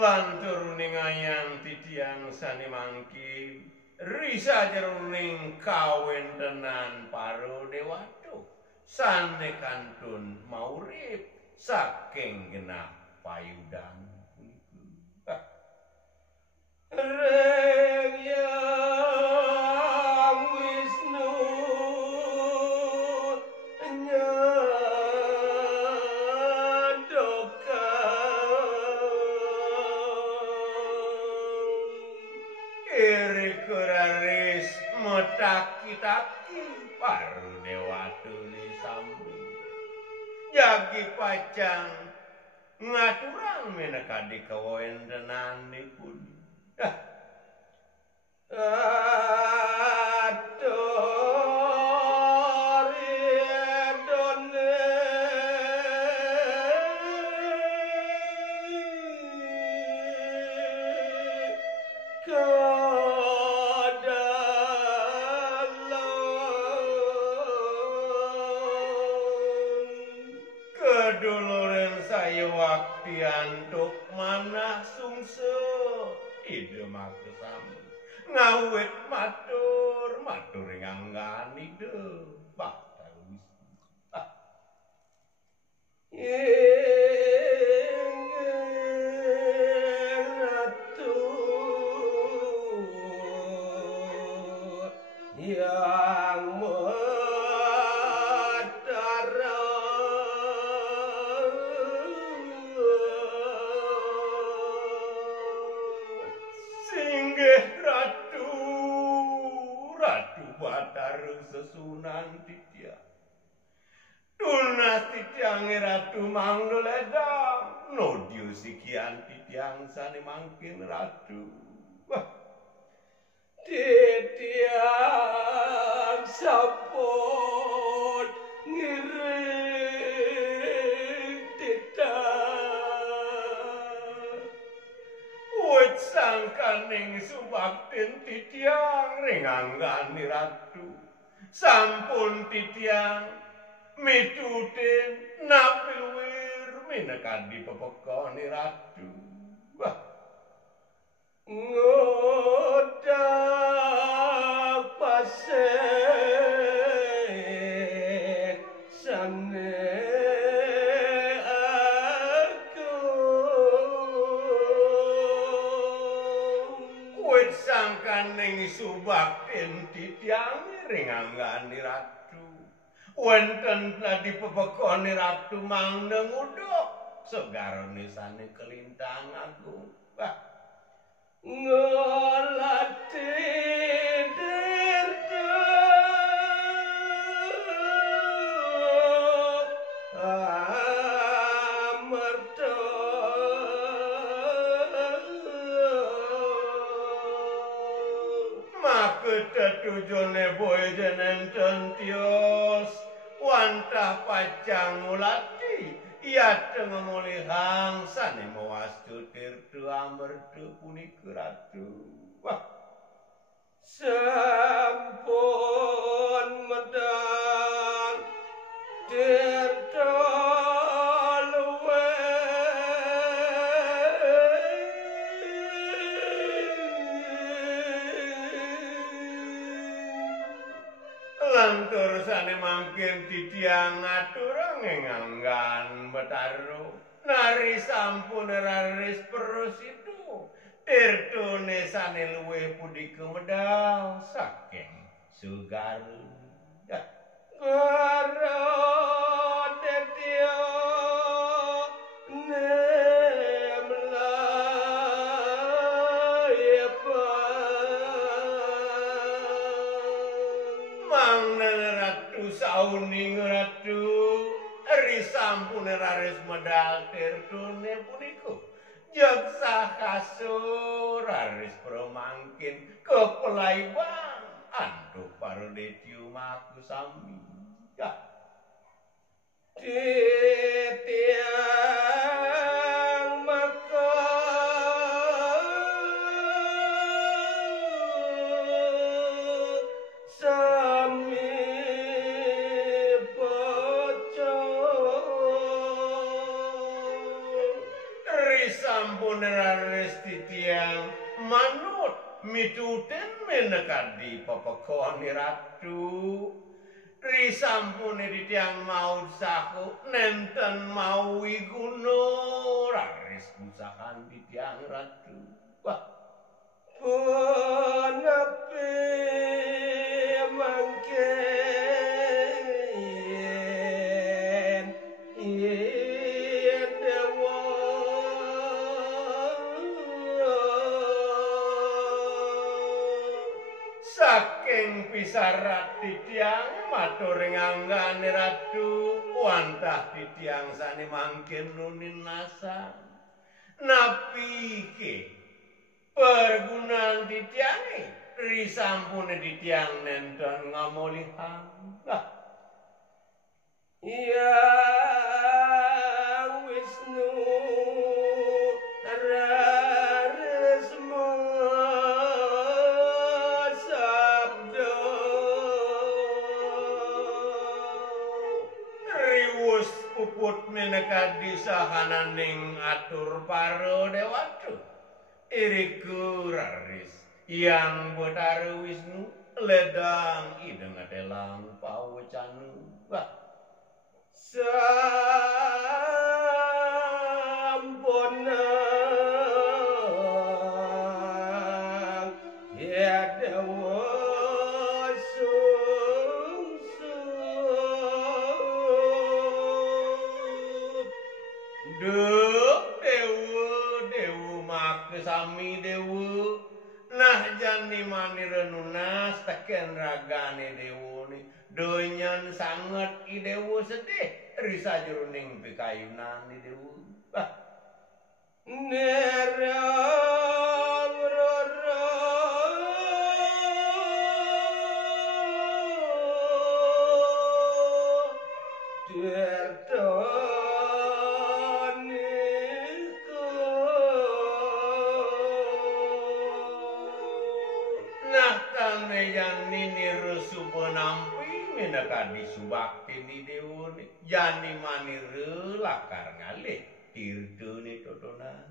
lan turuning ayang titiang sane mangkin risa jeruning kawentenan paro dewatu sane kantun maurip saking genah payudang Rehyang Wisnu Kuraris metaki-taki paru dewatune sami jagi pacang ngaturang menekadi kawentenanipun keduluran saya waktu antuk manah sungse ide makesami ngawet matur nganggani de bakal yang sesunan titiang tunas titiang ratu mangledang nodio sikian titiang sane mangkin ratu wah titiang sapot ngiring titang wet sangkaning subaktin titiang ringanggani ratu sampun titiang mituten napilwir minekadi pepekoni ratu wah ngodak pasek sane aku kuit sangkaning subaktin titiang ringanggani ratu wonten tadi pepekoni ratu mangdeng udok segarone sane kelintang agung wah ngolati dirdu amerto ketujune boy jenenten tios wantah pacang mulati ia tengah mulihang sane mawastu tirtu amertu punika ratu wah sampun medal tirtu lantur sane mangkin titiang ngaturang nganggan betaro nari sampun raris perus itu tirtune sane luwih pudika medal saking sugaru karo detio sauning ratu risampun raris medal tirtune puniku jaksa kasur raris promangkin kepelai bang antuk parodetio maku sami titiang maka sampun raris manut mituten menekadi pepekoni ratu risampune di tiang maut saku nenten mawi guno raris usahan di tiang ratu wah penepi mangke saking pisarat titiang matur nganggane ratu wantah titiang sane mangkin nunin nasa napike pergunaan titiange risampune titiang nenten ngamolihan ya Wisnu puput menekadi sahananing atur paro dewatu iriku raris yang botaru Wisnu ledang ideng adelang pawecanu sampuna ya dewa sami dewa nah jani mani renunas teken ragane dewa ni donyan sangat i dewa sedih risa jeruning pikayunan ni dewa nerang rara yang nini resu penampi menekadi subakti ni dewa ni jani mani relakar ngalih tirtu ni totonan